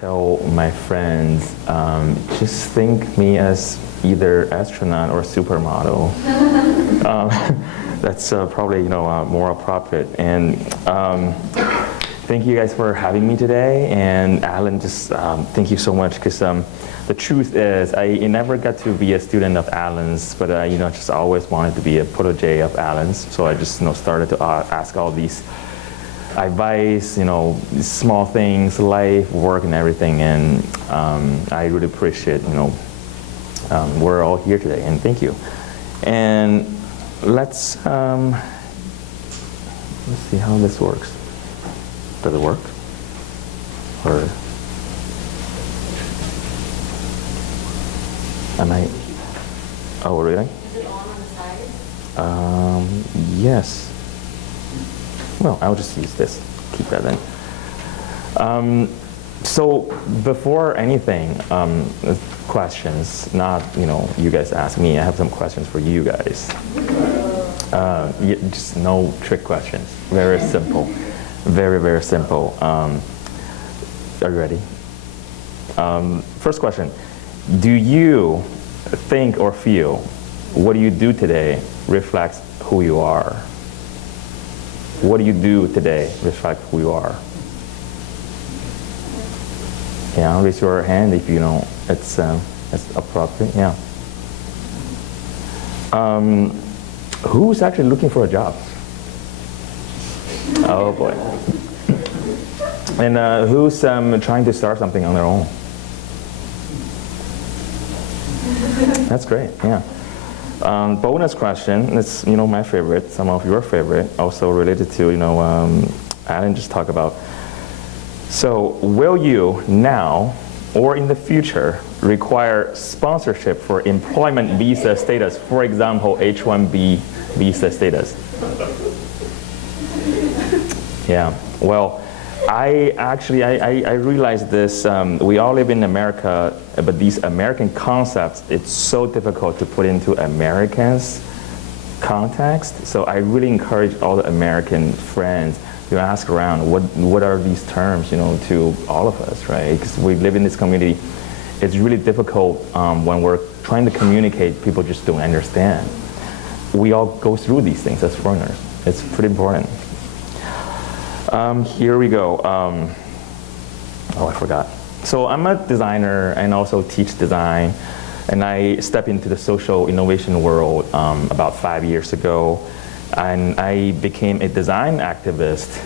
tell my friends, just think me as either astronaut or supermodel. That's probably more appropriate. And thank you guys for having me today. And Alan, just thank you so much, because the truth is I never got to be a student of Alan's, but just always wanted to be a protege of Alan's. So I just started to ask all these advice, small things, life, work, and everything. And I really appreciate, we're all here today, and thank you. And let's see how this works. Does it work? Or am I? Oh, really? Is it on the side? Yes. Well, I'll just use this. Keep that in. So before anything, questions, not you guys ask me. I have some questions for you guys. Just no trick questions. Very simple. Very, very simple. Are you ready? First question. Do you think or feel what you do today reflects who you are? What do you do today reflects who you are? Yeah, raise your hand if you know it's appropriate. Yeah. Who's actually looking for a job? Oh boy. And who's trying to start something on their own? That's great. Yeah. Bonus question. It's my favorite. Some of your favorite. Also related to Alan just talked about. So, will you now or in the future require sponsorship for employment visa status? For example, H-1B visa status. Yeah. Well, I realized this. We all live in America, but these American concepts, it's so difficult to put into Americans' context. So I really encourage all the American friends to ask around what are these terms, to all of us, right? Because we live in this community. It's really difficult when we're trying to communicate. People just don't understand. We all go through these things as foreigners. It's pretty important. Here we go. Oh, I forgot. So I'm a designer and also teach design. And I stepped into the social innovation world about 5 years ago. And I became a design activist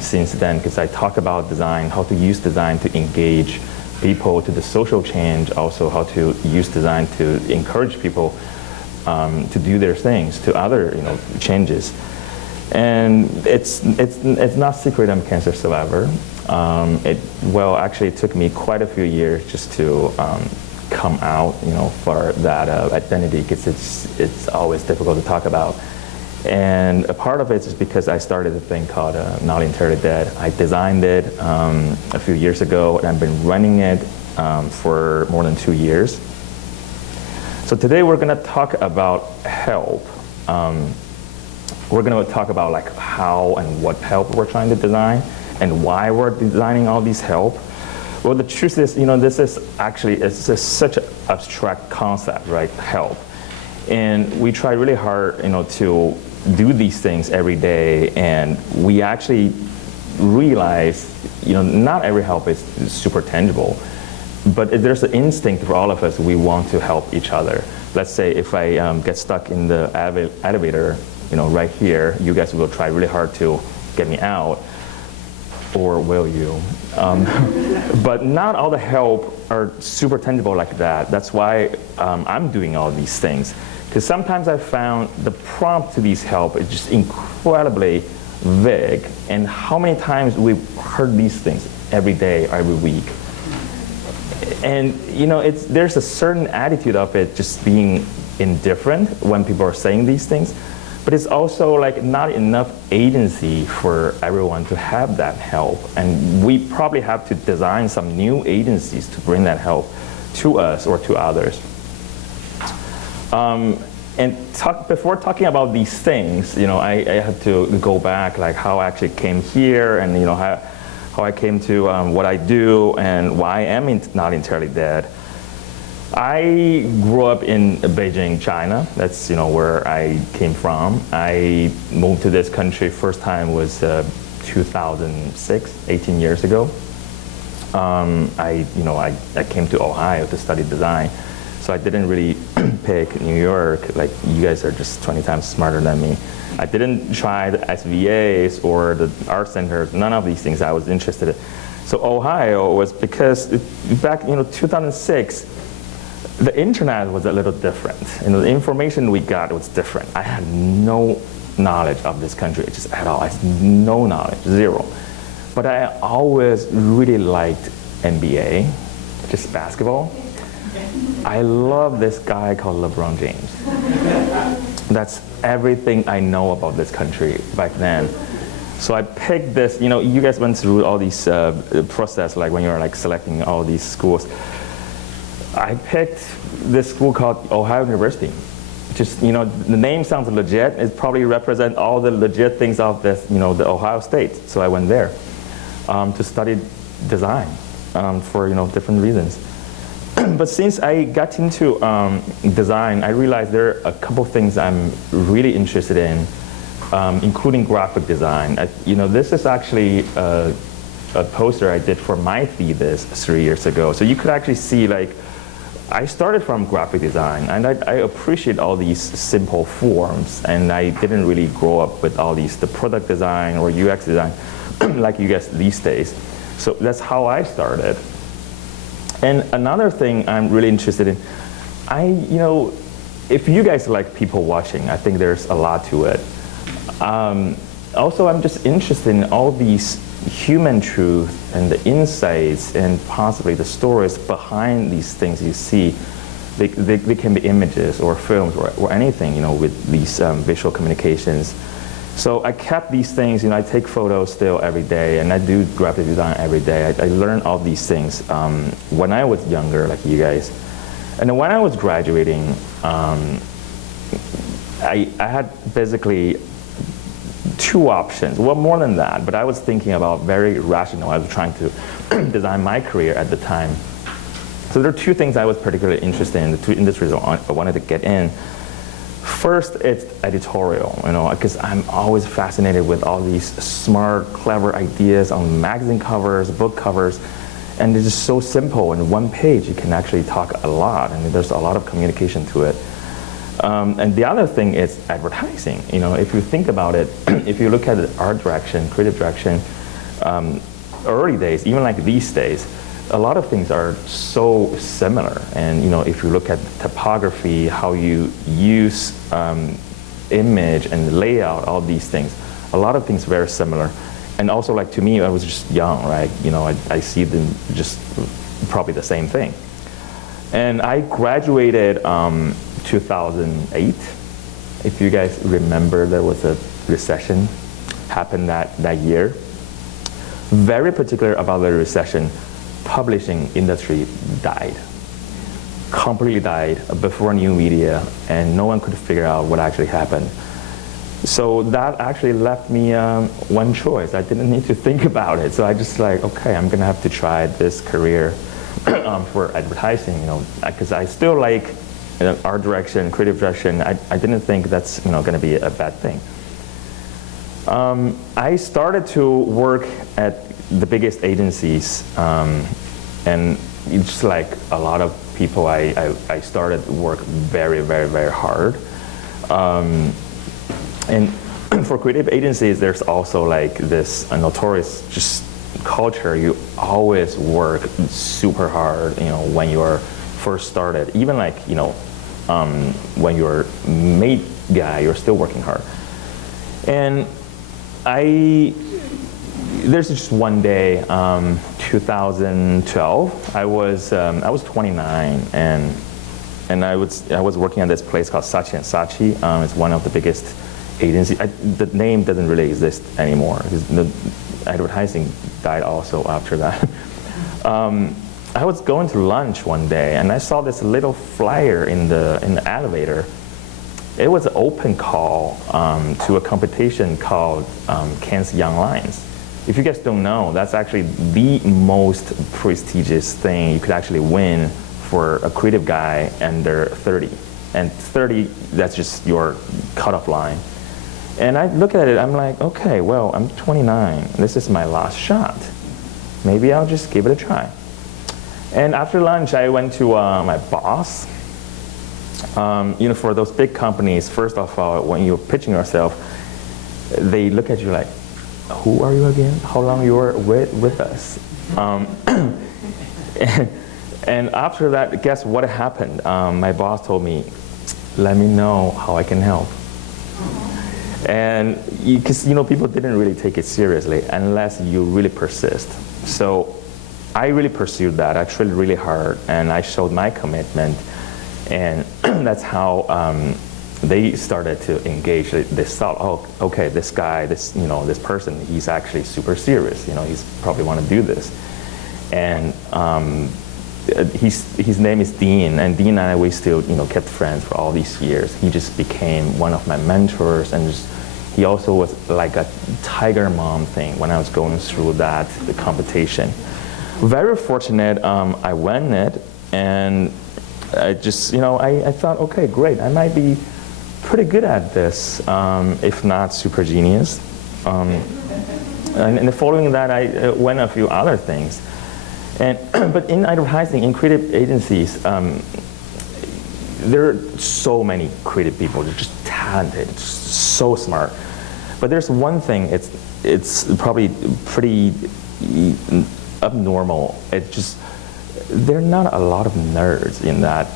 since then, because I talk about design, how to use design to engage people to the social change, also how to use design to encourage people to do their things, to other changes. And it's not secret I'm a cancer survivor. Actually it took me quite a few years just to come out, for that identity, because it's always difficult to talk about. And a part of it is because I started a thing called Not Entirely Dead. I designed it a few years ago, and I've been running it for more than 2 years. So today we're going to talk about help. We're going to talk about how and what help we're trying to design and why we're designing all these help. Well, the truth is, this is actually, it's just such an abstract concept, right? Help. And we try really hard, to do these things every day, and we actually realize, not every help is super tangible, but there's an instinct for all of us. We want to help each other. Let's say if I get stuck in the elevator, right here, you guys will try really hard to get me out, or will you? But not all the help are super tangible like that. That's why I'm doing all these things. Because sometimes I've found the prompt to these help is just incredibly vague. And how many times we've heard these things every day, every week. And there's a certain attitude of it just being indifferent when people are saying these things. But it's also not enough agency for everyone to have that help. And we probably have to design some new agencies to bring that help to us or to others. Before talking about these things, I have to go back, how I actually came here, and how I came to what I do and why I am not entirely dead. I grew up in Beijing, China. That's where I came from. I moved to this country first time was 2006, 18 years ago. I came to Ohio to study design, so I didn't really pick New York. Like, you guys are just 20 times smarter than me. I didn't try the SVAs or the art centers. None of these things I was interested in. So Ohio was because back 2006. The internet was a little different. The information we got was different. I had no knowledge of this country, just at all. I had no knowledge, zero. But I always really liked NBA, just basketball. I love this guy called LeBron James. That's everything I know about this country back then. So I picked this, you guys went through all these process, like when you're like selecting all these schools. I picked this school called Ohio University. Just, the name sounds legit. It probably represents all the legit things of this, the Ohio State. So I went there to study design for, different reasons. But since I got into design, I realized there are a couple things I'm really interested in, including graphic design. This is actually a poster I did for my thesis 3 years ago. So you could actually see, like, I started from graphic design, and I appreciate all these simple forms, and I didn't really grow up with all the product design or UX design like you guys these days. So that's how I started. And another thing I'm really interested in, if you guys like people watching, I think there's a lot to it. Also, I'm just interested in all these human truth and the insights and possibly the stories behind these things you see. They can be images or films or anything, with these visual communications. So I kept these things, I take photos still every day, and I do graphic design every day. I learned all these things when I was younger, like you guys. And then when I was graduating, I had basically two options. Well, more than that, but I was thinking about very rational. I was trying to design my career at the time. So there are two things I was particularly interested in, the two industries I wanted to get in. First, it's editorial, because I'm always fascinated with all these smart, clever ideas on magazine covers, book covers, and it's just so simple. In one page, you can actually talk a lot, and there's a lot of communication to it. And the other thing is advertising. If you think about it, if you look at the art direction, creative direction, early days, even like these days, a lot of things are so similar. And if you look at typography, how you use image and layout, all these things, a lot of things very similar. And also, like, to me, I was just young, right? I see them just probably the same thing. And I graduated 2008. If you guys remember, there was a recession happened that year. Very particular about the recession, publishing industry died. Completely died before new media, and no one could figure out what actually happened. So that actually left me one choice. I didn't need to think about it. So I just okay, I'm gonna have to try this career for advertising, because I still like art direction, creative direction. I didn't think that's gonna be a bad thing. I started to work at the biggest agencies, and just like a lot of people, I started work very, very, very hard. And for creative agencies, there's also like this notorious just culture. You always work super hard, when you're first started. Even like, when you're mate guy, you're still working hard. And there's just one day, 2012, I was 29, and I was working at this place called Saatchi & Saatchi. It's one of the biggest agencies. The name doesn't really exist anymore. The advertising died also after that. I was going to lunch one day, and I saw this little flyer in the elevator. It was an open call to a competition called Cannes Young Lions. If you guys don't know, that's actually the most prestigious thing you could actually win for a creative guy under 30. And 30, that's just your cutoff line. And I look at it, I'm like, okay, well, I'm 29. This is my last shot. Maybe I'll just give it a try. And after lunch, I went to my boss. For those big companies, first of all, when you're pitching yourself, they look at you like, who are you again? How long you were with us? And after that, guess what happened? My boss told me, let me know how I can help. And because people didn't really take it seriously unless you really persist. So I really pursued that. I tried really hard, and I showed my commitment, and that's how they started to engage. They thought, oh, okay, this guy, this person, he's actually super serious. He's probably want to do this, and his name is Dean, and Dean and I, we still kept friends for all these years. He just became one of my mentors, and he also was like a tiger mom thing when I was going through the competition. Very fortunate, I won it, and I just, I thought, okay, great, I might be pretty good at this, if not super genius. And following that, I went a few other things. But in advertising, in creative agencies, there are so many creative people. They're just talented, so smart. But there's one thing, it's probably pretty abnormal. There are not a lot of nerds in that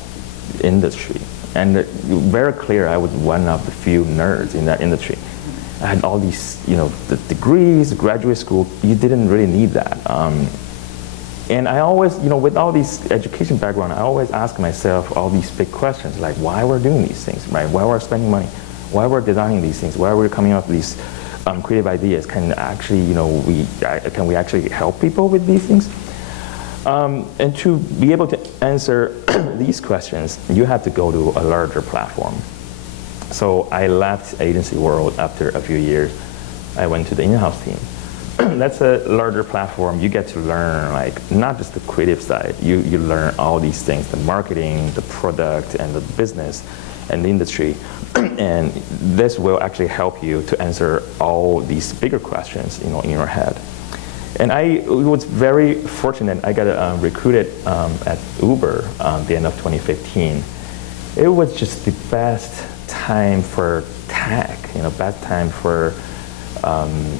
industry. And very clear, I was one of the few nerds in that industry. I had all these, the degrees, graduate school, you didn't really need that. And I always, with all these education background, I always ask myself all these big questions, like why we're doing these things, right? Why we're spending money, why we're designing these things, why we're coming up with these creative ideas. Can actually, can we actually help people with these things? And to be able to answer these questions, you have to go to a larger platform. So I left agency world after a few years. I went to the in-house team. That's a larger platform. You get to learn, not just the creative side. You learn all these things, the marketing, the product, and the business, and the industry. And this will actually help you to answer all these bigger questions, in your head. And I was very fortunate. I got recruited at Uber the end of 2015. It was just the best time for tech, best time for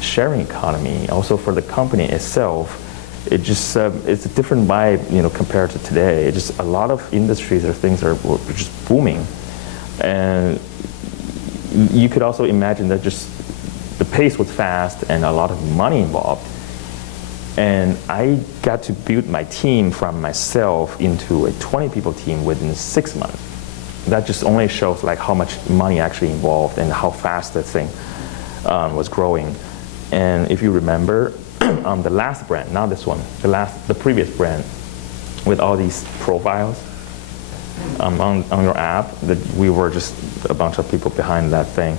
sharing economy, also for the company itself. It just it's a different vibe, compared to today. It just a lot of industries or things were just booming, and you could also imagine that just the pace was fast and a lot of money involved. And I got to build my team from myself into a 20-people team within 6 months. That just only shows how much money actually involved and how fast the thing was growing. And if you remember, the last brand, not this one, the previous brand, with all these profiles on your app, that we were just a bunch of people behind that thing.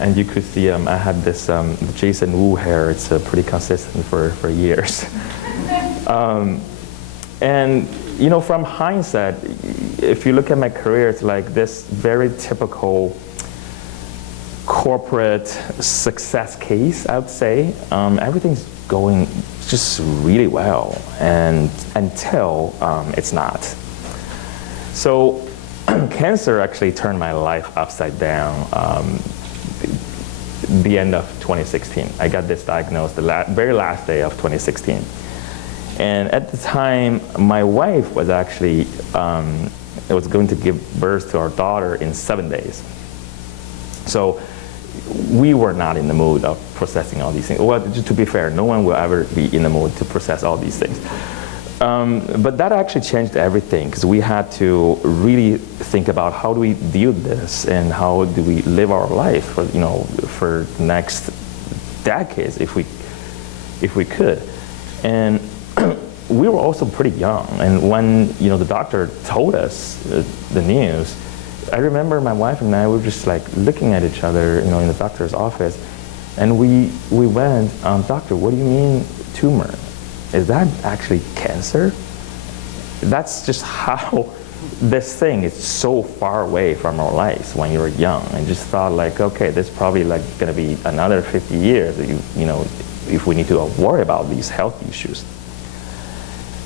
And you could see I had this Jason Wu hair. It's pretty consistent for years. And from hindsight, if you look at my career, it's like this very typical corporate success case, I would say. Everything's going just really well, and until it's not. So cancer actually turned my life upside down. The end of 2016. I got this diagnosed the very last day of 2016. And at the time, my wife was actually was going to give birth to our daughter in 7 days. So we were not in the mood of processing all these things. Well, to be fair, no one will ever be in the mood to process all these things. But that actually changed everything, because we had to really think about how do we deal with this and how do we live our life for the next decades if we could. And we were also pretty young. And when the doctor told us the news, I remember my wife and I were just looking at each other in the doctor's office, And we went, doctor, what do you mean tumor? Is that actually cancer? That's just how this thing is so far away from our lives when you're young. And just thought like, okay, this is probably like gonna be another 50 years that you know, if we need to worry about these health issues.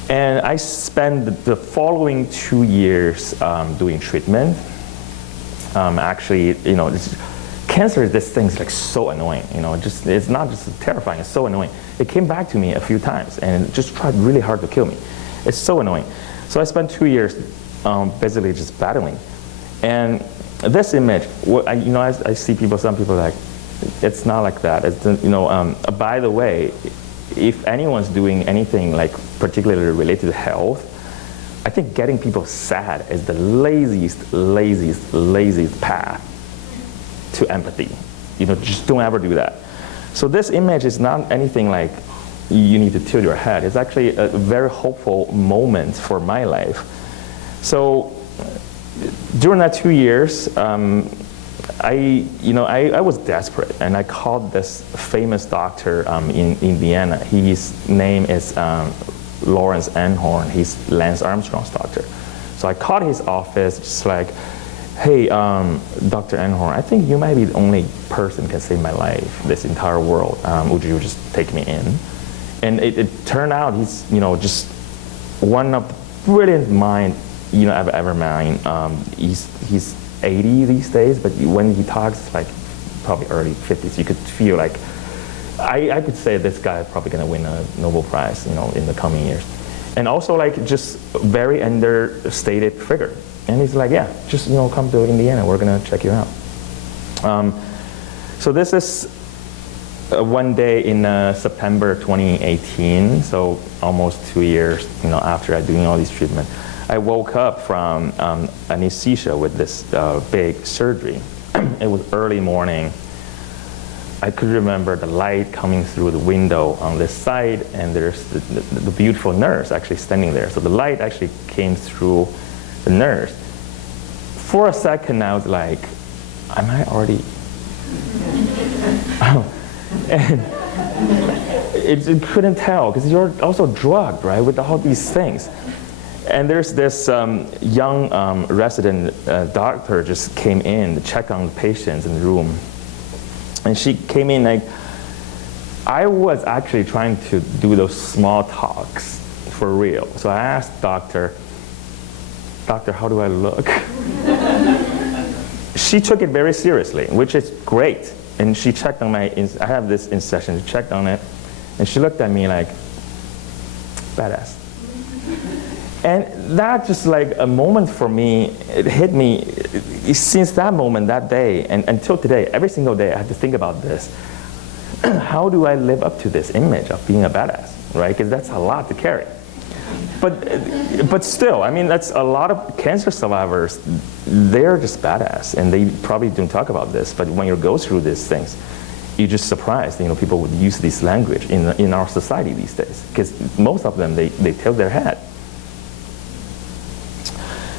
And I spent the following 2 years doing treatment. Actually, you know, cancer is this thing's like so annoying, you know, it's not just terrifying, it's so annoying. It came back to me a few times and it just tried really hard to kill me. It's so annoying. So I spent 2 years basically just battling. And this image, you know, I see people, some people like, it's not like that. It's, you know, by the way, if anyone's doing anything like particularly related to health, I think getting people sad is the laziest path to empathy. You know, just don't ever do that. So this image is not anything like you need to tilt your head. It's actually a very hopeful moment for my life. So during that 2 years, I was desperate, and I called this famous doctor in Indiana. His name is Lawrence Einhorn. He's Lance Armstrong's doctor. So I called his office, just like, hey, Dr. Einhorn, I think you might be the only person who can save my life, this entire world. Would you just take me in? And it turned out he's, you know, just one of the brilliant minds, you know, I've ever met. He's 80 these days, but when he talks, it's like probably early 50s. You could feel like, I could say this guy is probably going to win a Nobel Prize, you know, in the coming years. And also like just very understated figure. And he's like, yeah, just, you know, come to Indiana. We're going to check you out. So this is one day in September 2018, so almost 2 years, you know, after I doing all these treatments. I woke up from anesthesia with this big surgery. It was early morning. I could remember the light coming through the window on this side, and there's the beautiful nurse actually standing there. So the light actually came through the nurse. For a second, I was like, am I already? And it couldn't tell, because you're also drugged, right, with all these things. And there's this young resident doctor just came in to check on the patients in the room. And she came in like, I was actually trying to do those small talks for real. So I asked doctor, how do I look? She took it very seriously, which is great. And she checked on I have this incision, she checked on it, and she looked at me like, badass. And that just like a moment for me, it hit me. Since that moment, that day, and until today, every single day I have to think about this. How do I live up to this image of being a badass, right? Because that's a lot to carry. But still, I mean, that's a lot of cancer survivors, they're just badass, and they probably don't talk about this, but when you go through these things, you're just surprised, you know, people would use this language in our society these days, because most of them, they tilt their head.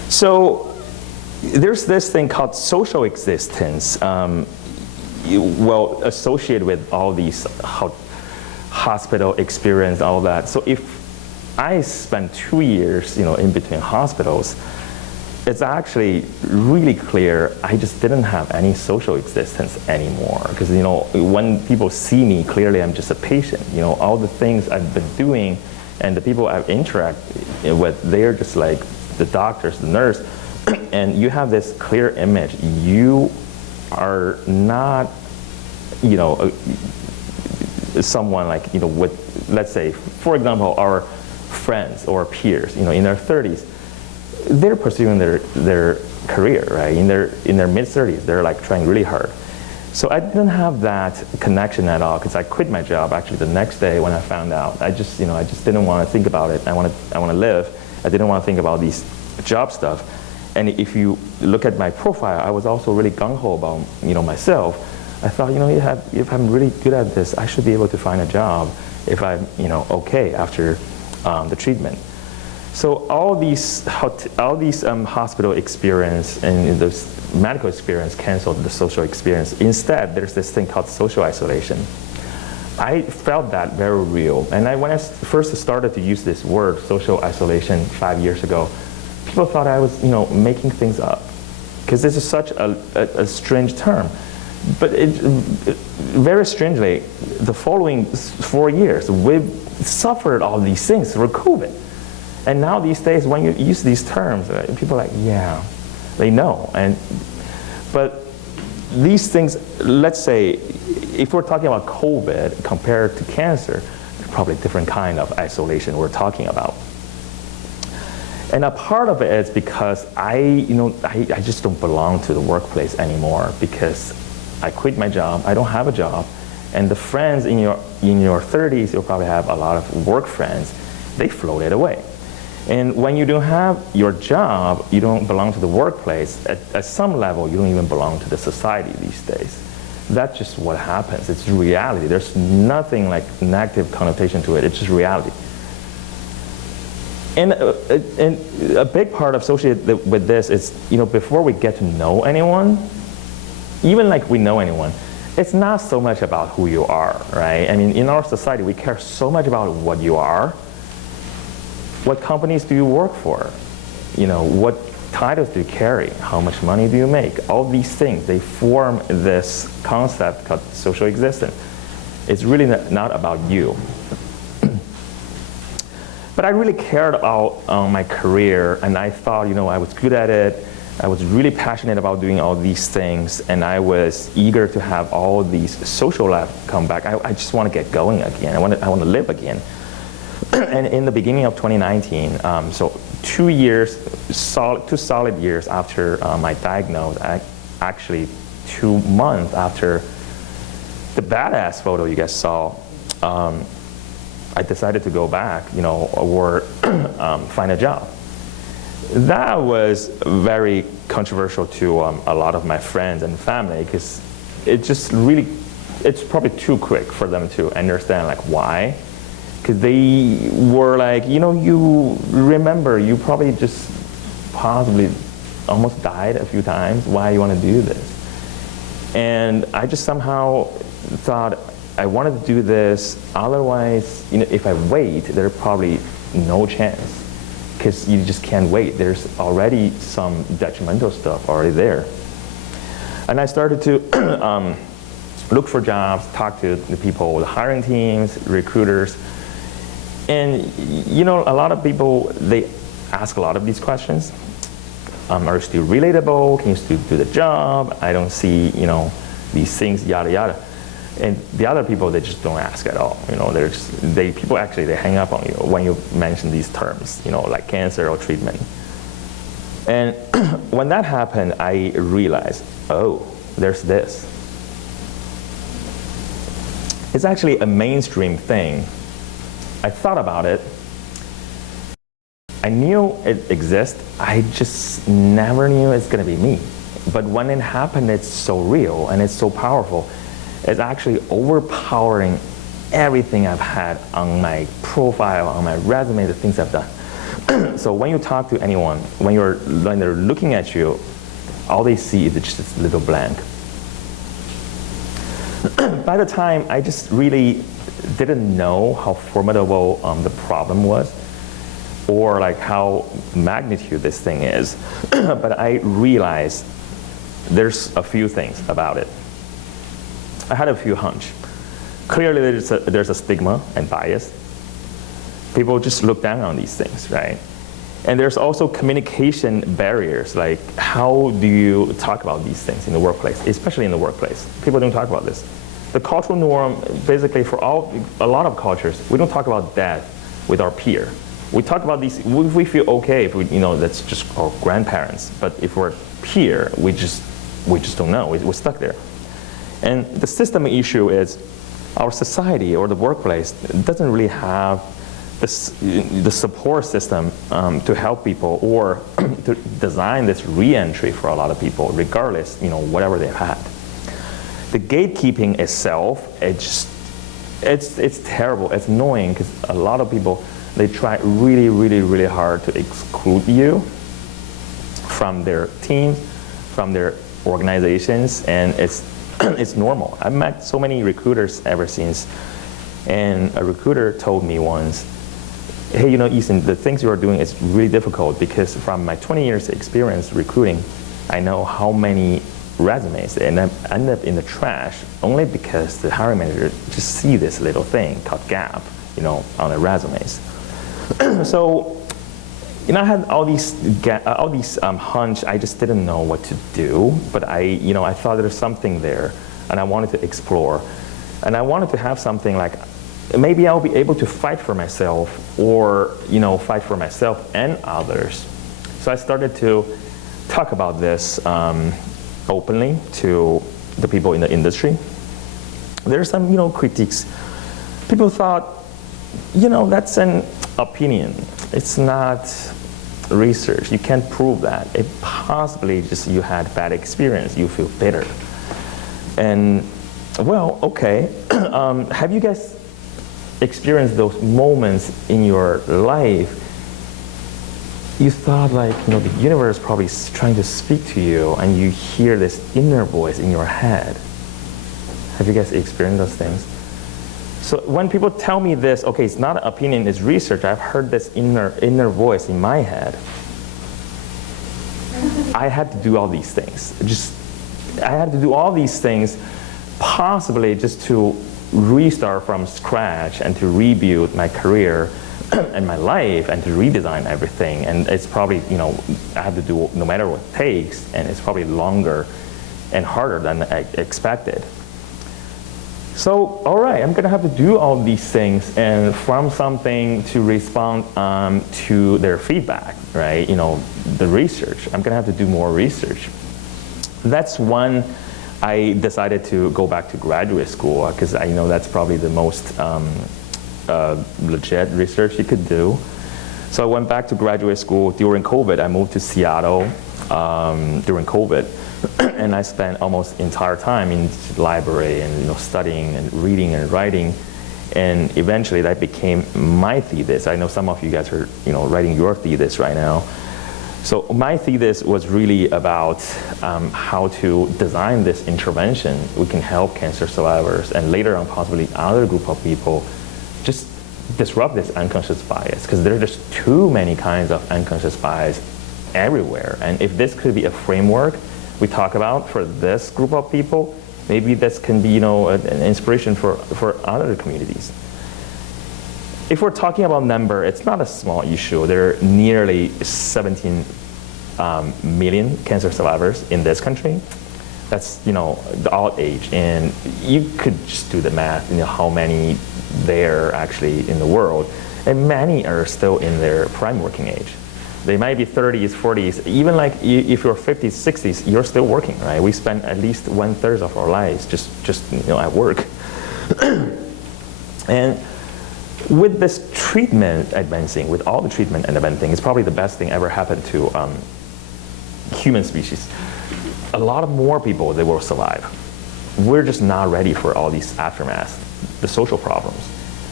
So there's this thing called social existence, well, associated with all these hospital experience, all that. So if I spent 2 years, you know, in between hospitals, it's actually really clear I just didn't have any social existence anymore. Because, you know, when people see me, clearly I'm just a patient. You know, all the things I've been doing and the people I've interacted with, they're just like the doctors, the nurse, and you have this clear image. You are not, you know, someone like, you know, with, let's say, for example, our friends or peers, you know, in their 30s, they're pursuing their career, right? In their mid-30s, they're like trying really hard. So I didn't have that connection at all, because I quit my job actually the next day when I found out. I just didn't want to think about it. I want to live. I didn't want to think about these job stuff. And if you look at my profile, I was also really gung-ho about, you know, myself. I thought, you know, if I'm really good at this, I should be able to find a job if I'm, you know, okay after the treatment. So all these hospital experience and this medical experience canceled the social experience. Instead, there's this thing called social isolation. I felt that very real. And when I first started to use this word, social isolation, 5 years ago, people thought I was, making things up, because this is such a strange term. But very strangely, the following 4 years, we've suffered all these things through COVID. And now these days, when you use these terms, people are like, yeah, they know. But these things, let's say, if we're talking about COVID compared to cancer, it's probably a different kind of isolation we're talking about. And a part of it is because I just don't belong to the workplace anymore, because I quit my job, I don't have a job, and the friends in your 30s, you'll probably have a lot of work friends, they floated away. And when you don't have your job, you don't belong to the workplace, at some level, you don't even belong to the society these days. That's just what happens. It's reality. There's nothing like negative connotation to it. It's just reality. And a big part associated with this is, before we get to know anyone, even like we know anyone, it's not so much about who you are, right? I mean, in our society, we care so much about what you are. What companies do you work for? What titles do you carry? How much money do you make? All these things, they form this concept called social existence. It's really not about you. But I really cared about my career, and I thought, I was good at it. I was really passionate about doing all these things, and I was eager to have all these social life come back. I just want to get going again. I want to live again. And in the beginning of 2019, so 2 solid years after my diagnosis, actually 2 months after the badass photo you guys saw, I decided to go back, or find a job. That was very controversial to a lot of my friends and family, because it's probably too quick for them to understand like why. Because they were like, you remember, you probably just possibly almost died a few times. Why you want to do this? And I just somehow thought I wanted to do this. Otherwise, if I wait, there's probably no chance, because you just can't wait. There's already some detrimental stuff already there. And I started to look for jobs, talk to the people, the hiring teams, recruiters. And a lot of people, they ask a lot of these questions. Are you still relatable? Can you still do the job? I don't see, these things, yada, yada. And the other people, they just don't ask at all. People actually, they hang up on you when you mention these terms, like cancer or treatment. And when that happened, I realized, oh, there's this. It's actually a mainstream thing. I thought about it. I knew it exists. I just never knew it's going to be me. But when it happened, it's so real and it's so powerful. It's actually overpowering everything I've had on my profile, on my resume, the things I've done. So when you talk to anyone, when they're looking at you, all they see is just this little blank. By the time, I just really didn't know how formidable the problem was, or like how magnitude this thing is. But I realized there's a few things about it. I had a few hunch. Clearly there's a stigma and bias. People just look down on these things, right? And there's also communication barriers, like how do you talk about these things in the workplace, especially in the workplace. People don't talk about this. The cultural norm, basically for a lot of cultures, we don't talk about death with our peer. We talk about these, we feel okay if that's just our grandparents. But if we're peer, we just don't know, we're stuck there. And the system issue is our society or the workplace doesn't really have the support system to help people, or to design this re-entry for a lot of people, regardless, whatever they've had. The gatekeeping itself, it's terrible. It's annoying because a lot of people, they try really, really, really hard to exclude you from their teams, from their organizations, and it's it's normal. I've met so many recruiters ever since, and a recruiter told me once, hey, Eason, the things you are doing is really difficult because from my 20 years experience recruiting, I know how many resumes end up in the trash only because the hiring manager just see this little thing called gap, on the resumes. So, I had all these hunch. I just didn't know what to do, but I thought there was something there, and I wanted to explore, and I wanted to have something like, maybe I'll be able to fight for myself, or fight for myself and others. So I started to talk about this openly to the people in the industry. There's some critiques. People thought, that's an opinion. It's not research. You can't prove that. It possibly just you had bad experience. You feel bitter. And well, okay. Have you guys experienced those moments in your life? You thought the universe probably is trying to speak to you, and you hear this inner voice in your head. Have you guys experienced those things? So when people tell me this, okay, it's not an opinion, it's research, I've heard this inner voice in my head. I had to do all these things. I had to do all these things, possibly just to restart from scratch and to rebuild my career and my life and to redesign everything. And it's probably, I have to do no matter what it takes, and it's probably longer and harder than I expected. So, all right, I'm gonna have to do all these things, and from something to respond to their feedback, right? The research. I'm gonna have to do more research. That's when I decided to go back to graduate school, because I know that's probably the most legit research you could do. So I went back to graduate school during COVID. I moved to Seattle during COVID. And I spent almost entire time in the library and studying and reading and writing, and eventually that became my thesis. I know some of you guys are writing your thesis right now. So my thesis was really about how to design this intervention. We can help cancer survivors, and later on possibly other group of people, just disrupt this unconscious bias, because there are just too many kinds of unconscious bias everywhere. And if this could be a framework we talk about for this group of people, maybe this can be an inspiration for other communities. If we're talking about number, it's not a small issue. There are nearly 17 million cancer survivors in this country. That's the all age, and you could just do the math. How many there actually in the world, and many are still in their prime working age. They might be 30s, 40s, even if you're 50s, 60s, you're still working, right? We spend at least 1/3 of our lives just at work. And with this treatment advancing, with all the treatment advancing, it's probably the best thing ever happened to human species. A lot of more people, they will survive. We're just not ready for all these aftermaths, the social problems.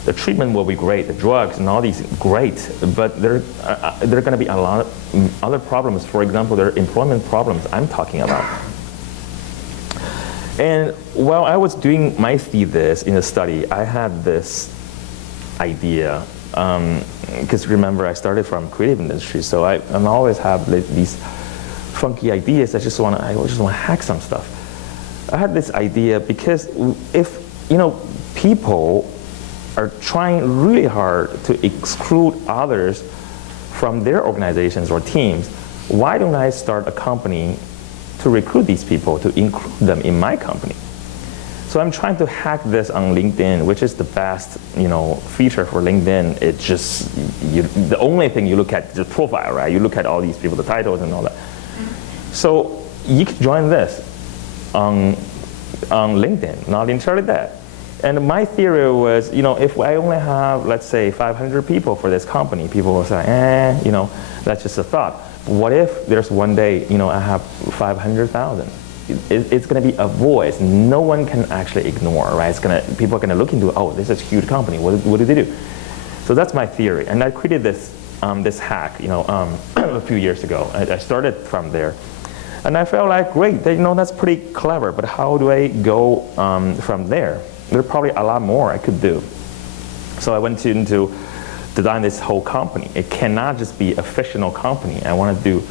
The treatment will be great, the drugs and all these great, but there are going to be a lot of other problems. For example, there are employment problems I'm talking about. And while I was doing my thesis in the study, I had this idea, because remember I started from creative industry, so I always have these funky ideas. I just want to hack some stuff. I had this idea because if people are trying really hard to exclude others from their organizations or teams, why don't I start a company to recruit these people, to include them in my company? So I'm trying to hack this on LinkedIn, which is the best feature for LinkedIn. It's just the only thing you look at is the profile, right? You look at all these people, the titles and all that. So you can join this on LinkedIn, not entirely that. And my theory was, if I only have, let's say, 500 people for this company, people will say, that's just a thought. What if there's one day, I have 500,000? It's going to be a voice no one can actually ignore, right? People are going to look into, oh, this is a huge company. What do they do? So that's my theory. And I created this hack, a few years ago. I started from there. And I felt like, great, that's pretty clever, but how do I go from there? There's probably a lot more I could do. So I went into design this whole company. It cannot just be a fictional company. I want to do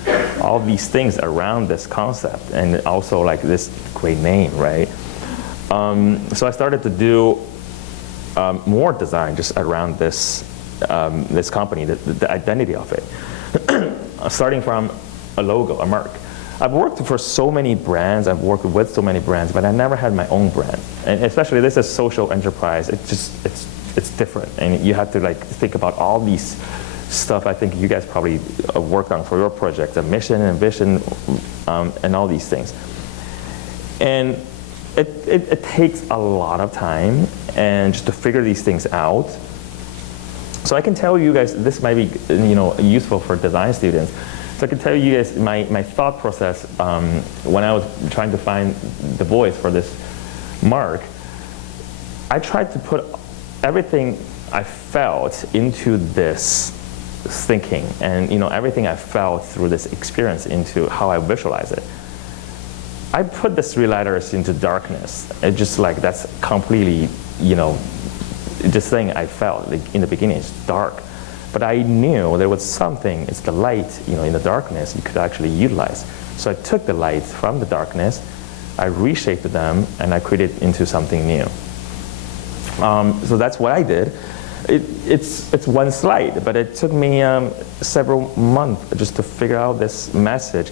all these things around this concept, and also like this great name, right? So I started to do more design just around this company, the identity of it. Starting from a logo, a mark. I've worked for so many brands, I've worked with so many brands, but I never had my own brand. And especially this is social enterprise, it's different. And you have to like think about all these stuff I think you guys probably worked on for your project, the mission and vision, and all these things. And it takes a lot of time and just to figure these things out. So I can tell you guys, this might be useful for design students. So I can tell you guys my thought process when I was trying to find the voice for this mark. I tried to put everything I felt into this thinking, and everything I felt through this experience into how I visualize it. I put the 3 letters into darkness. It just like that's completely this thing I felt like in the beginning is dark. But I knew there was something, it's the light, in the darkness you could actually utilize. So I took the light from the darkness, I reshaped them, and I created into something new. So that's what I did. It's one slide, but it took me several months just to figure out this message,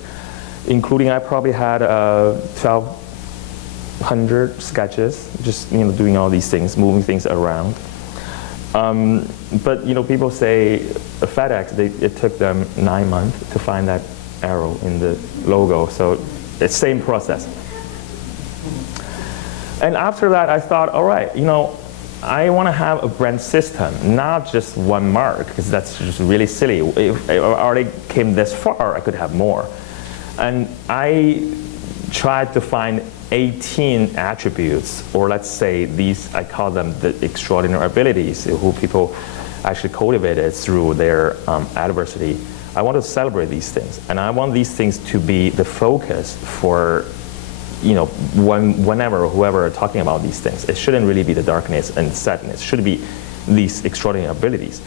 including I probably had 1,200 sketches, just doing all these things, moving things around. But people say FedEx, it took them 9 months to find that arrow in the logo. So it's same process. And after that, I thought, all right, I want to have a brand system, not just one mark, because that's just really silly. If I already came this far, I could have more. And I tried to find 18 attributes, or let's say these, I call them the extraordinary abilities, who people actually cultivated through their adversity. I want to celebrate these things, and I want these things to be the focus for, whenever or whoever are talking about these things. It shouldn't really be the darkness and sadness. It should be these extraordinary abilities.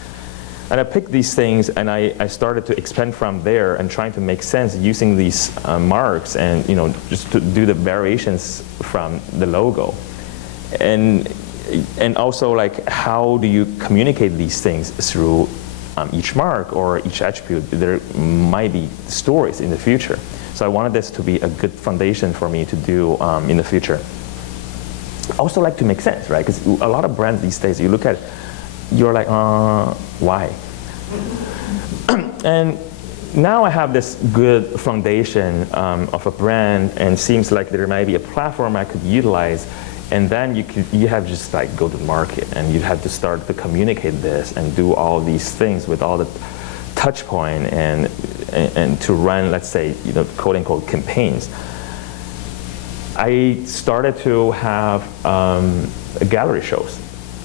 And I picked these things, and I started to expand from there and trying to make sense using these marks and just to do the variations from the logo. And also like how do you communicate these things through each mark or each attribute? There might be stories in the future. So I wanted this to be a good foundation for me to do in the future. I also like to make sense, right? Because a lot of brands these days, you look at, you're like, why? And now I have this good foundation of a brand, and seems like there might be a platform I could utilize, and then you have to just like go to market, and you have to start to communicate this and do all these things with all the touch point and to run, let's say, quote unquote campaigns. I started to have gallery shows.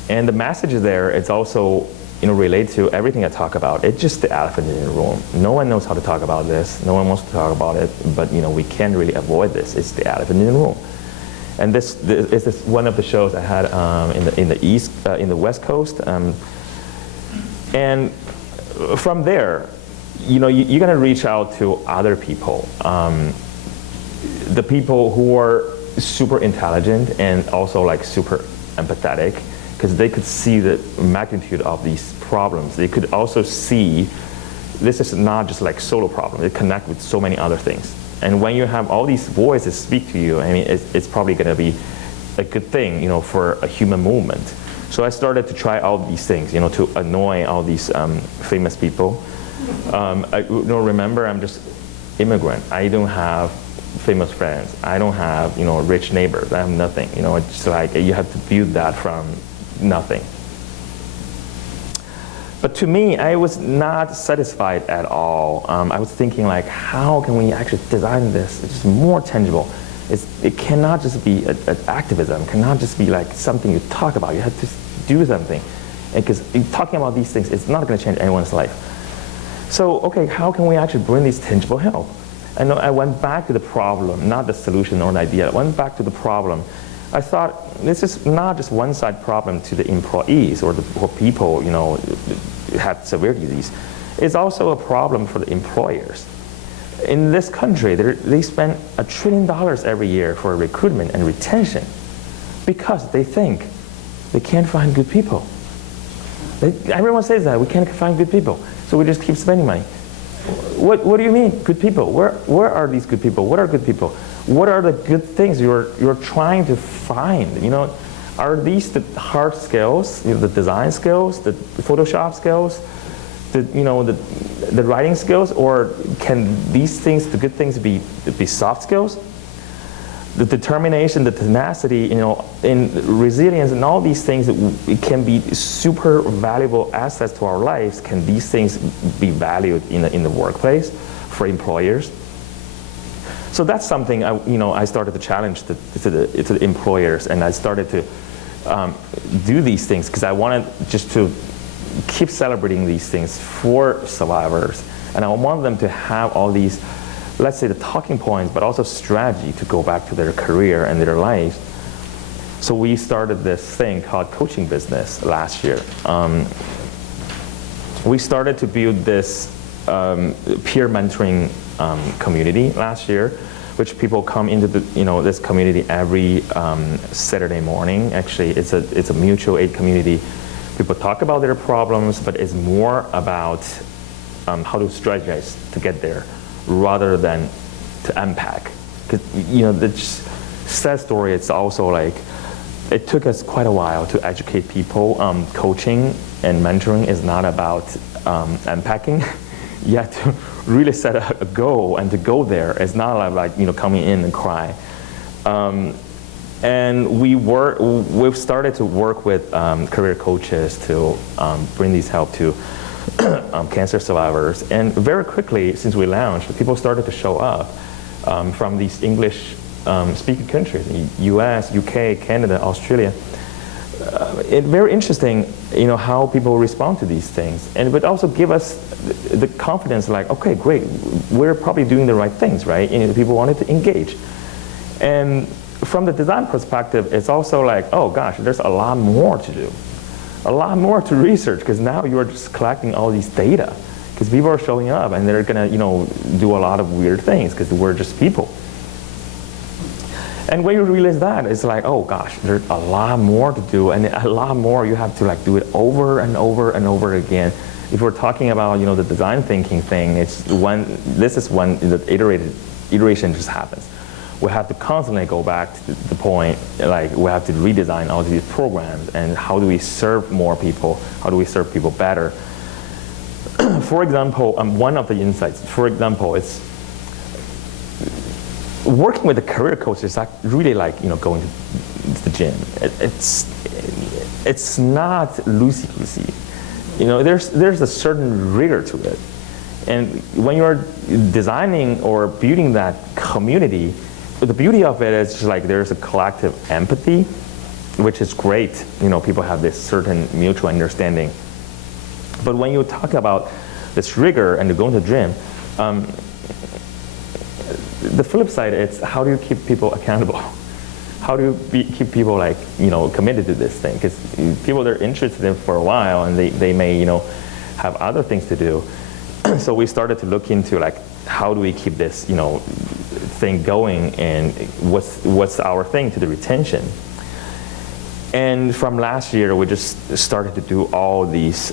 And the message there is also related to everything I talk about. It's just the elephant in the room. No one knows how to talk about this. No one wants to talk about it. But we can't really avoid this. It's the elephant in the room. And this is one of the shows I had in the West Coast. And from there, you're gonna reach out to other people. The people who are super intelligent and also like super empathetic, because they could see the magnitude of these problems. They could also see this is not just like solo problem. It connects with so many other things. And when you have all these voices speak to you, I mean, it's probably going to be a good thing, for a human movement. So I started to try all these things, to annoy all these famous people. I remember I'm just immigrant. I don't have famous friends. I don't have, rich neighbors. I have nothing. It's just like you have to build that from nothing. But to me, I was not satisfied at all. I was thinking like, how can we actually design this? It's more tangible. It cannot just be an activism. It cannot just be like something you talk about. You have to do something. Because talking about these things, it's not going to change anyone's life. So, okay, how can we actually bring this tangible help? And I went back to the problem, not the solution or the idea. I went back to the problem. I thought this is not just one-side problem to the employees or people, have severe disease. It's also a problem for the employers. In this country, they spend $1 trillion every year for recruitment and retention because they think they can't find good people. Everyone says that, we can't find good people, so we just keep spending money. What do you mean, good people? Where are these good people? What are good people? What are the good things you're trying to find? Are these the hard skills, the design skills, the Photoshop skills, the writing skills, or can these things, the good things, be soft skills? The determination, the tenacity, in resilience, and all these things, it can be super valuable assets to our lives. Can these things be valued in the workplace for employers? So that's something I started to challenge to the employers, and I started to do these things because I wanted just to keep celebrating these things for survivors, and I want them to have all these, let's say, the talking points, but also strategy to go back to their career and their lives. So we started this thing called coaching business last year. We started to build this peer mentoring community last year, which people come into this community every Saturday morning. Actually, it's a mutual aid community. People talk about their problems, but it's more about how to strategize to get there, rather than to unpack. Because the sad story, it's also like it took us quite a while to educate people. Coaching and mentoring is not about unpacking. You have to really set a goal and to go there. It's not like coming in and cry. And we've started to work with career coaches to bring these help to cancer survivors. And very quickly, since we launched, people started to show up from these English speaking countries, US, UK, Canada, Australia. It's very interesting, how people respond to these things. And it would also give us the confidence, like, okay, great, we're probably doing the right things, right? And people wanted to engage. And from the design perspective, it's also like, oh gosh, there's a lot more to do. A lot more to research, because now you're just collecting all these data. Because people are showing up and they're gonna, do a lot of weird things because we're just people. And when you realize that, it's like, oh gosh, there's a lot more to do, and a lot more you have to do it over and over and over again. If we're talking about the design thinking thing, this is when the iteration just happens. We have to constantly go back to the point, like we have to redesign all these programs, and how do we serve more people? How do we serve people better? For example, one of the insights, it's working with a career coach is really like going to the gym. It's not loosey-goosey. There's a certain rigor to it, and when you're designing or building that community, the beauty of it is just like there's a collective empathy, which is great. People have this certain mutual understanding. But when you talk about this rigor and going to the gym, the flip side is how do you keep people accountable? How do you keep people committed to this thing? Because people are interested in it for a while, and they may have other things to do. So we started to look into how do we keep this thing going, and what's our thing to the retention. And from last year, we just started to do all these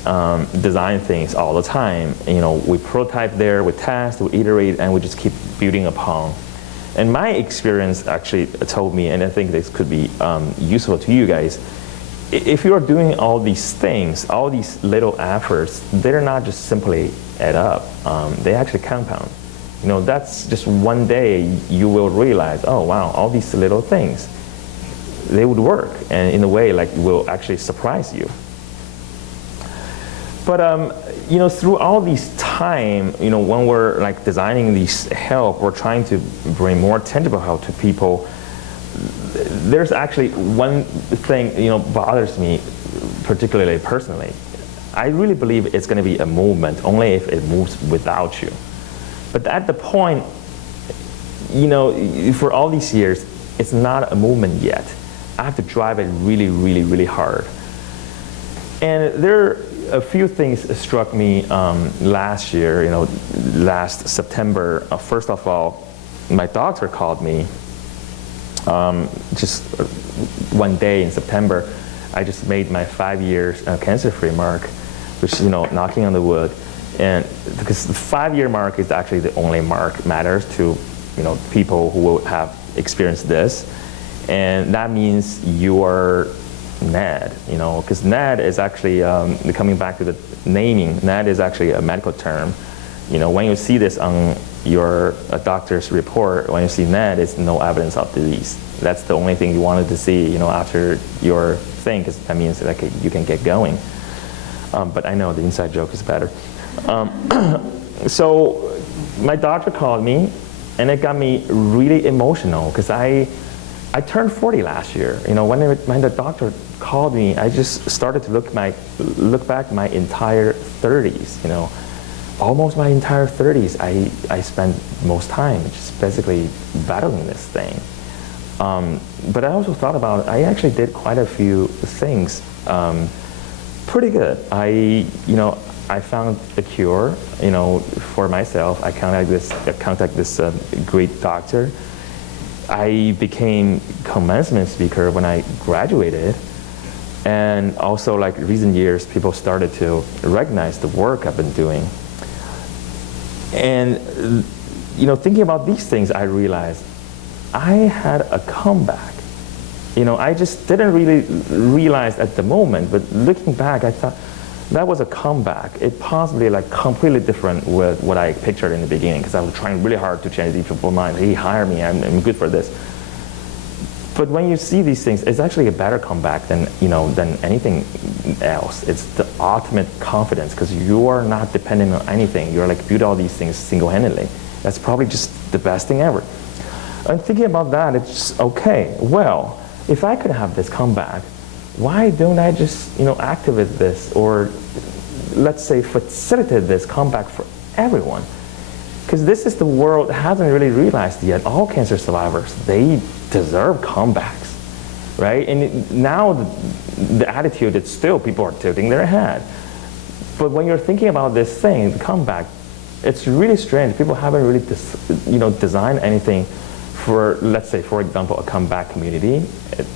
design things all the time. We prototype there, we test, we iterate, and we just keep building upon. And my experience actually told me, and I think this could be useful to you guys, if you are doing all these things, all these little efforts, they're not just simply add up. They actually compound. That's just one day you will realize, oh wow, all these little things, they would work, and in a way will actually surprise you. But through all these time, when we're designing these help, we're trying to bring more tangible help to people. There's actually one thing bothers me particularly personally, I really believe it's going to be a movement only if it moves without you. But at the point, for all these years, it's not a movement yet. I have to drive it really, really, really hard. And there are a few things that struck me last year, last September. First of all, my doctor called me just one day in September. I just made my 5 years cancer-free mark, which, knocking on the wood. And because the 5-year mark is actually the only mark matters to, people who will have experienced this. And that means you are NAD, because NAD is actually, coming back to the naming, NAD is actually a medical term. When you see this on your doctor's report, when you see NAD, it's no evidence of disease. That's the only thing you wanted to see, after your thing, because that means that you can get going. But I know the inside joke is better. So my doctor called me, and it got me really emotional, because I turned 40 last year. When the doctor called me, I just started to look back my entire 30s. Almost my entire 30s, I spent most time just basically battling this thing. But I also thought about, I actually did quite a few things pretty good. I found a cure, for myself. I contact this great doctor. I became commencement speaker when I graduated. And also, recent years, people started to recognize the work I've been doing. And, thinking about these things, I realized I had a comeback. I just didn't really realize at the moment, but looking back, I thought that was a comeback. It possibly completely different with what I pictured in the beginning, because I was trying really hard to change people's mind. Hey, hire me, I'm good for this. But when you see these things, it's actually a better comeback than anything else. It's the ultimate confidence, because you are not dependent on anything. You're build all these things single-handedly. That's probably just the best thing ever. And thinking about that, it's okay. Well, if I could have this comeback, why don't I just activate this, or let's say facilitate this comeback for everyone? Because this is the world hasn't really realized yet. All cancer survivors, they deserve comebacks, right? And now the attitude is still people are tilting their head. But when you're thinking about this thing, the comeback, it's really strange. People haven't really designed anything for, let's say, for example, a comeback community.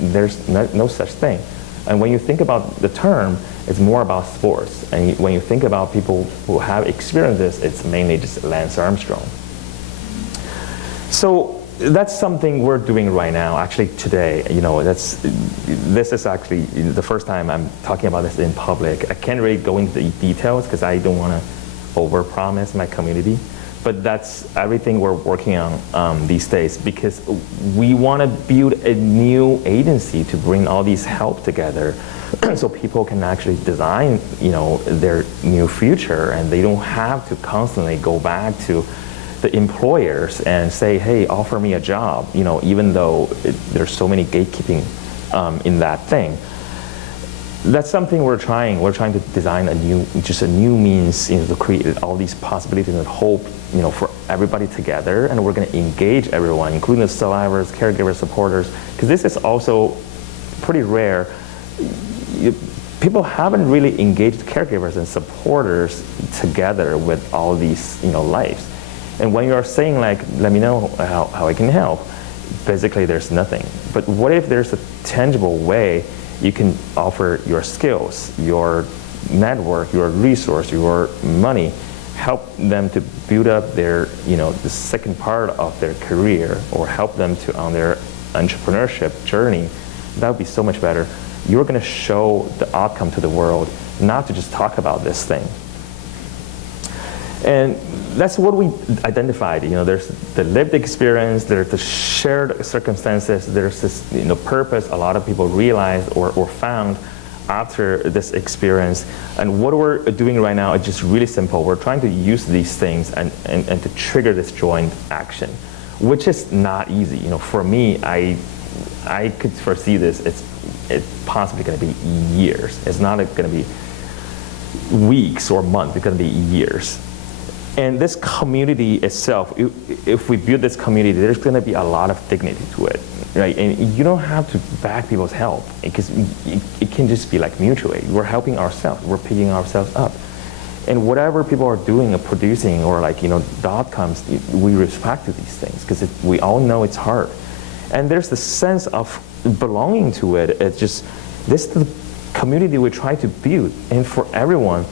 There's no such thing. And when you think about the term, it's more about sports. And when you think about people who have experienced this, it's mainly just Lance Armstrong. So that's something we're doing right now, actually today. This is actually the first time I'm talking about this in public. I can't really go into the details because I don't want to overpromise my community. But that's everything we're working on these days, because we want to build a new agency to bring all these help together so people can actually design their new future, and they don't have to constantly go back to the employers and say, hey, offer me a job, even though there's so many gatekeeping in that thing. That's something we're trying. We're trying to design a new means, to create all these possibilities and hope, for everybody together. And we're going to engage everyone, including the survivors, caregivers, supporters, because this is also pretty rare. People haven't really engaged caregivers and supporters together with all these, lives. And when you are saying let me know how I can help, basically there's nothing. But what if there's a tangible way you can offer your skills, your network, your resource, your money, help them to build up their, the second part of their career, or help them to on their entrepreneurship journey, that would be so much better. You're going to show the outcome to the world, not to just talk about this thing. And that's what we identified. There's the lived experience, there's the shared circumstances, there's this purpose a lot of people realized or found after this experience. And what we're doing right now is just really simple. We're trying to use these things and to trigger this joint action, which is not easy. For me, I could foresee this. It's it's possibly going to be years. It's not going to be weeks or months, it's going to be years. And this community itself, if we build this community, there's going to be a lot of dignity to it, right? And you don't have to beg people's help, because it can just be like mutual aid. We're helping ourselves, we're picking ourselves up. And whatever people are doing or producing, or like, the outcomes, we respect these things, because we all know it's hard. And there's the sense of belonging to it. It's just, this is the community we try to build. And for everyone,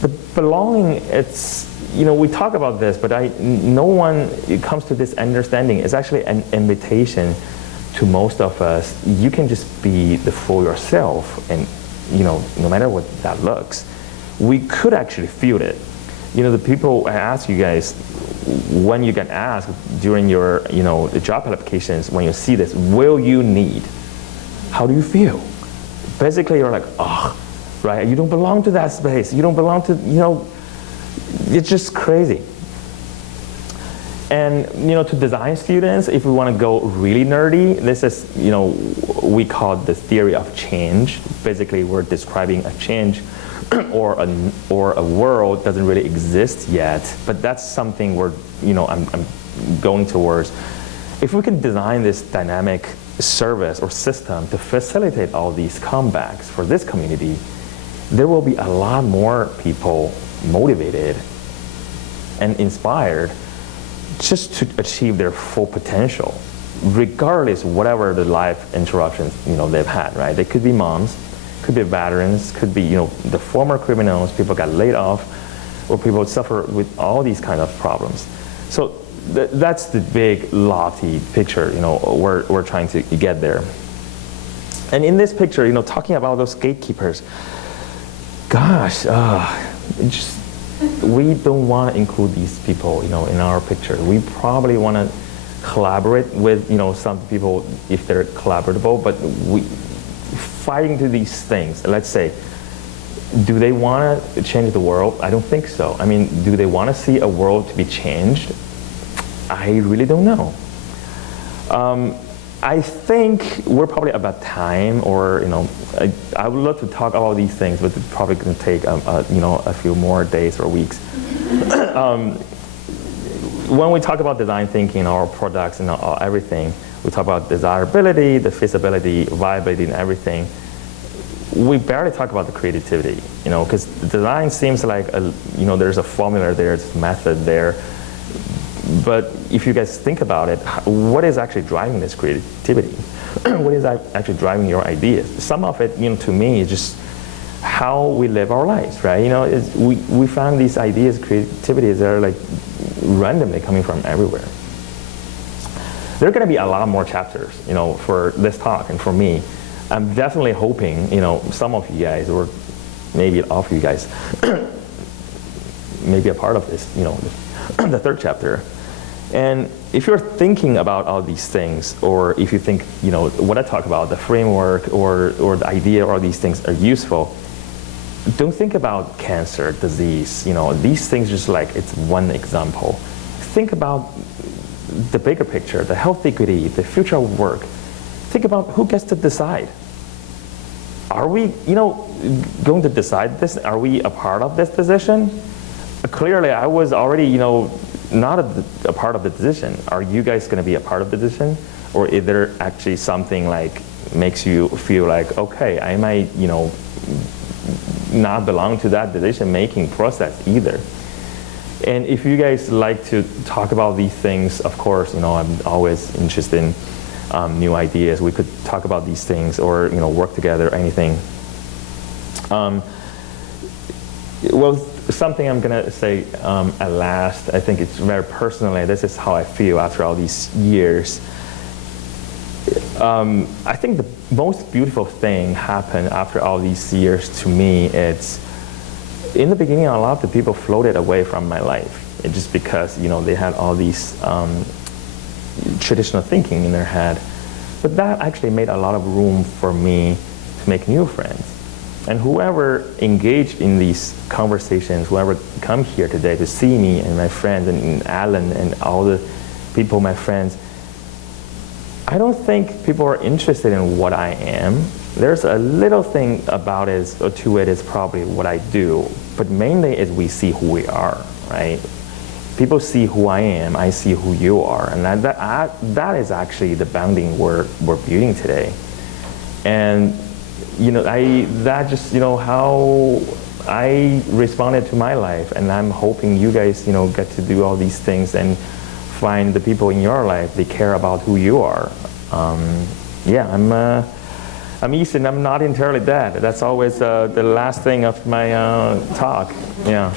the belonging, it's, we talk about this, but no one comes to this understanding. It's actually an invitation to most of us. You can just be the full yourself, and no matter what that looks. We could actually feel it. The people I ask you guys, when you get asked during your the job applications, when you see this, will you need? How do you feel? Basically, you're like, oh, right? You don't belong to that space. You don't belong to, it's just crazy. And to design students, if we want to go really nerdy, this is we call it the theory of change. Basically, we're describing a change or a world doesn't really exist yet, but that's something we're I'm going towards. If we can design this dynamic service or system to facilitate all these comebacks for this community, there will be a lot more people motivated and inspired just to achieve their full potential, regardless whatever the life interruptions they've had, right? They could be moms, could be veterans, could be the former criminals, people got laid off, or people suffer with all these kind of problems. So that's the big lofty picture we're trying to get there. And in this picture, talking about those gatekeepers, gosh, we don't want to include these people in our picture. We probably want to collaborate with some people if they're collaboratable, but we fighting to these things. Let's say, do they want to change the world? I don't think so. I mean, do they want to see a world to be changed? I really don't know. I think we're probably about time, or I would love to talk about these things, but it's probably going to take a few more days or weeks. When we talk about design thinking, our products and everything, we talk about desirability, the feasibility, viability, and everything. We barely talk about the creativity, because design seems like there's a formula there, there's a method there. But if you guys think about it, what is actually driving this creativity? What is actually driving your ideas? Some of it, to me, is just how we live our lives, right? We found these ideas, creativities that are like randomly coming from everywhere. There are going to be a lot more chapters, for this talk and for me. I'm definitely hoping, some of you guys, or maybe all of you guys, maybe a part of this, the third chapter. And if you're thinking about all these things, or if you think, what I talk about, the framework or the idea, or these things are useful, don't think about cancer, disease, these things just like it's one example. Think about the bigger picture, the health equity, the future of work. Think about who gets to decide. Are we, going to decide this? Are we a part of this decision? Clearly, I was already, not a part of the decision. Are you guys going to be a part of the decision? Or is there actually something like makes you feel like, okay, I might, not belong to that decision-making process either? And if you guys like to talk about these things, of course, I'm always interested in new ideas. We could talk about these things, or work together, anything. Well, something I'm gonna say at last, I think it's very personally, this is how I feel after all these years. I think the most beautiful thing happened after all these years to me. It's, in the beginning, a lot of the people floated away from my life. It's just because, they had all these traditional thinking in their head. But that actually made a lot of room for me to make new friends. And whoever engaged in these conversations, whoever come here today to see me and my friends and Alan and all the people, my friends, I don't think people are interested in what I am. There's a little thing about it, or to it, is probably what I do, but mainly is we see who we are, right? People see who I am, I see who you are, and that is actually the bounding we're building today. And that just how I responded to my life, and I'm hoping you guys get to do all these things and find the people in your life they care about who you are. I'm Eason. I'm not entirely dead. That's always the last thing of my talk. Yeah.